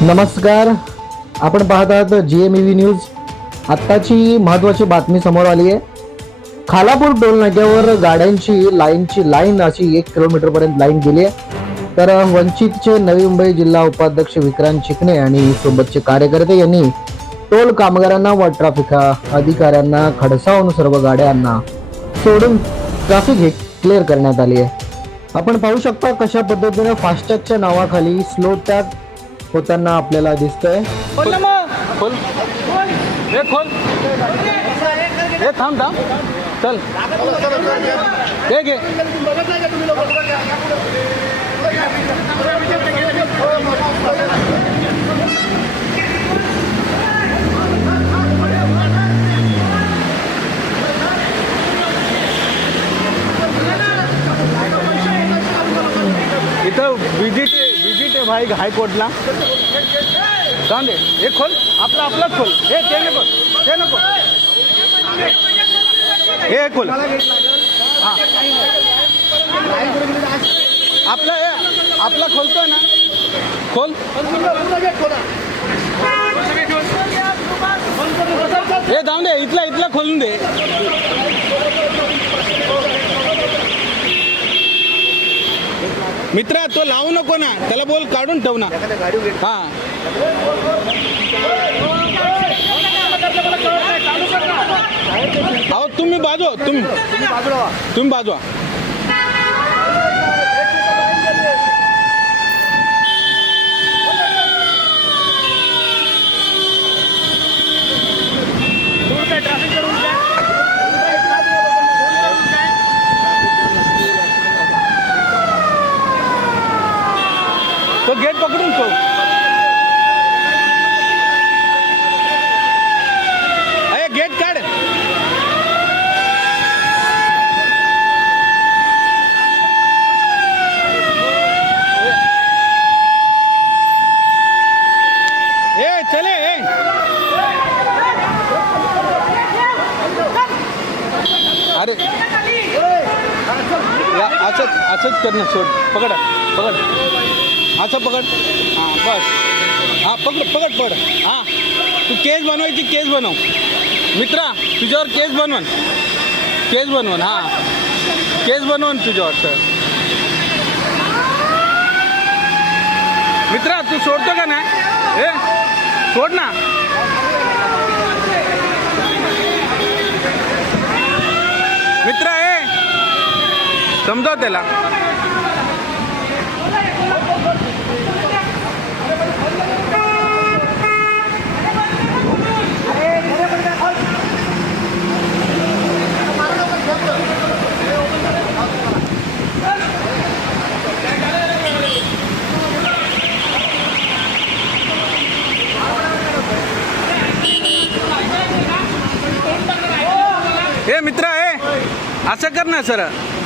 नमस्कार. आपण पाहत आहात G M E V news आत्ताची महत्त्वाची बातमी समोर आली आहे. खालापूर टोल नाक्यावर गाड्यांची लाईनची लाईन अशी एक किलोमीटरपर्यंत लाईन गेली आहे. तर वंचितचे नवी मुंबई जिल्हा उपाध्यक्ष विक्रांत चिकणे आणि सोबतचे कार्यकर्ते यांनी टोल कामगारांना व ट्रॅफिक अधिकाऱ्यांना खडसावून सर्व गाड्यांना सोडून ट्रॅफिक हे क्लिअर करण्यात आली आहे. आपण पाहू शकता कशा पद्धतीने फास्टॅगच्या नावाखाली स्लो टॅग होताना आपल्याला दिसतंय. खोल ना मग. खोल. हे खोल. हे थांब थांब. चल. हे घे इथं विजिट एक हायकोर्टला. जाऊन दे. हे खोल. आपलं आपलाच खोल. हे ते नको. ते नको. हे खोल. हां. आपलं हे आपलं खोलतोय ना. खोल. हे जाऊन दे. इथला इथला खोलून दे. मित्रा तो लावू नको ना. त्याला बोल काढून ठेव ना. हा. अहो तुम्ही बाजू तुम्ही तुम्ही बाजू तो गेट पकडून ठेव अरे गेट काढ ए चले ए अरे या असंच करणं सोड. पकड पकड. असं पकड. हां बस. हां पकड पकड पकड. हां. तू केस बनवायची केस बनव. मित्रा तुझ्यावर केस बनवन. केस बनवन हां. केस बनवन तुझ्यावर तर मित्रा तू सोडतो का नाही? ए सोड ना मित्रा ए समजाव त्याला. हे मित्र आहे असं कर ना सर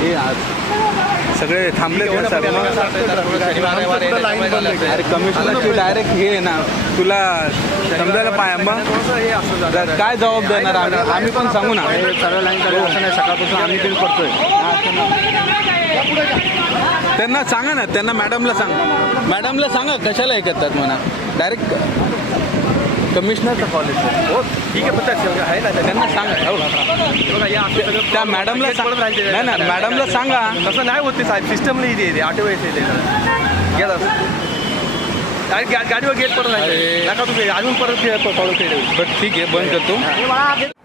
हे आज सगळे थांबले अरे कमिशनरची डायरेक्ट हे आहे ना. तुला समजायला पाय. मग काय जबाब देणार आम्ही? आम्ही पण सांगू ना. सरळ लाईन करायचं असं नाही सकाळपासून आम्ही पण करतोय. त्यांना सांगा ना. त्यांना मॅडमला सांग. मॅडमला सांगा कशाला हे करतात म्हणा. डायरेक्ट कमिशनरचा कॉलेज हो ठीक आहे पण त्या आहे ना. त्यांना सांगा. हो. या त्या मॅडमला सांग. पडत राहते. नाही ना मॅडमला सांगा. तसं नाही होत ते साहेब. सिस्टमला इथे येते. आठवं येते गेला. गाडीवर गेट. राहते नका तुम्ही. अजून परत केले बट ठीक आहे. बंद करतो.